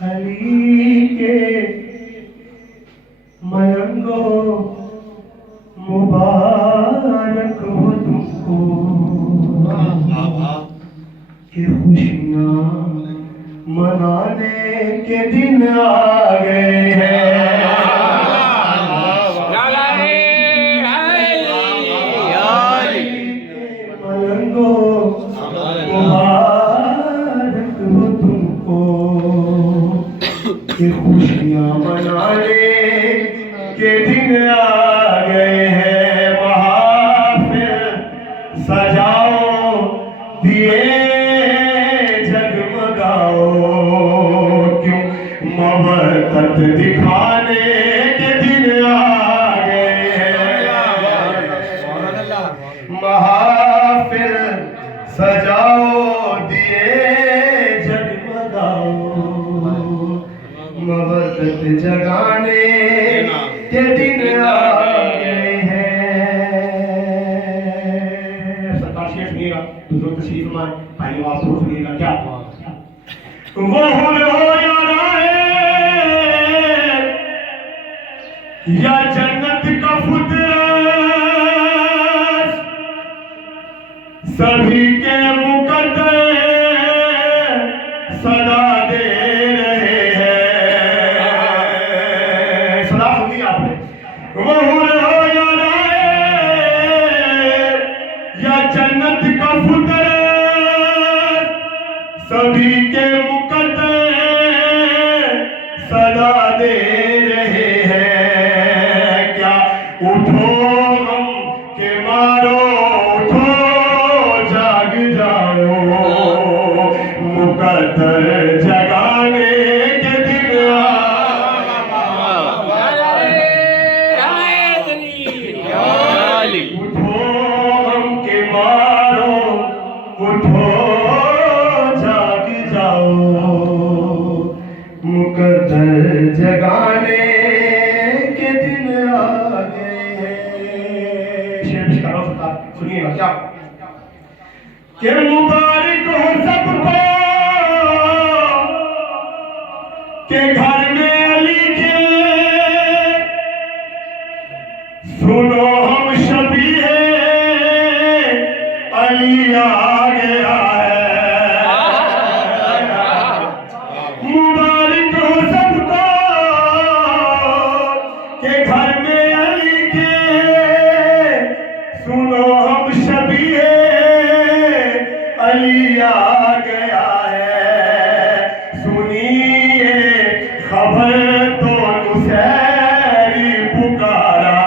علی کے ملنگو مبارک ہو تم کو کہ خوشیاں منانے کے دن آ گئے ہیں ملنگو مبارک ہو تم کو کہ خوشیاں منانے کے دن آ گئے ہیں محافل سجاؤ دیے جگمگاؤ کیوں محبت دکھانے کے دن آ گئے ہیں محافل سجاؤ دیے جگمگاؤ محبت جگانے کے دن آ گئے ہیں سرکار شیخ سنیے گا دوسروں تشریف فرمائیں پہلی آواز کو سنیے گا کیا وہ ہو یا رائے یا جنت کا فطرت سبھی کے مقدر صدا دے رہے ہیں صدا سنی آپ نے وہ ہو یا رائے یا جنت کا فطرت سبھی کے مقدر صدا دے رہے ہیں کیا اٹھو غم کے مارو مقدر جگانے کے دن اٹھو غم کے مارو اٹھو جاگ جاؤ مقدر جگانے کے دن آ گئے ہیں شیر مشکاروں سے سنیے گا کیا کہ مبارک ہو سب کو کہ گھر میں علی کے سنو ہم شبیہ علی آ گیا ہے مبارک ہو سب کو کہ گھر میں علی کے سنو ہم شبیہ علی آ گیا ہے سنیے خبر تو نصیری پکارا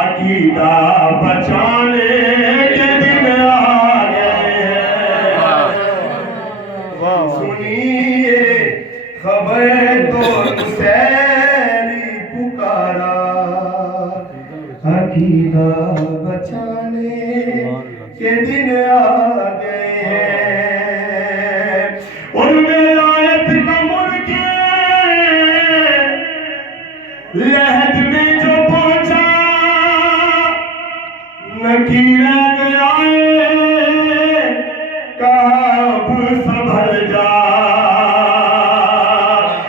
عقیدہ بچانے کے دن آ گئے ہیں سنیے خبر تو نصیری پکارا عقیدہ بچانے کے دن آ گئے ہیں ان میں آیت کا ملک لہد میں جو پہنچا نکیر آئے کہا اب سنبھل جا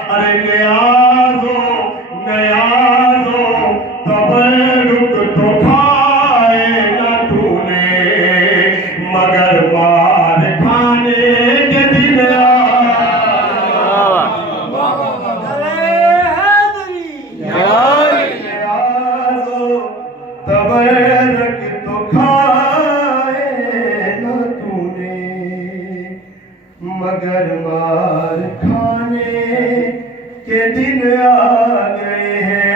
ارے نیازو تبرک تو کھائے نہ تو نے مگر مار کھانے کے دن تبرک تو کھائے نہ تو نے مگر مار کھانے کے دن آ گئے ہیں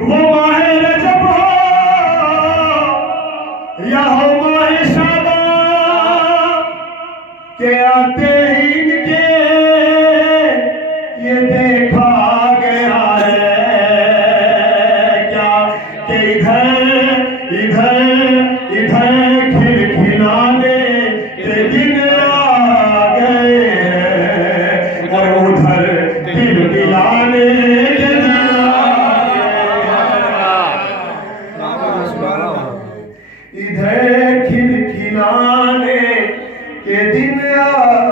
وہ ماہ رجب ہو یا ہو ماہ شعبان کہ آتے ہی ان کے یہ دیکھا گیا ہے کیا کہ ادھر کھلکھلانے کے دن آ گئے اور ادھر دل ملانے کے دن آ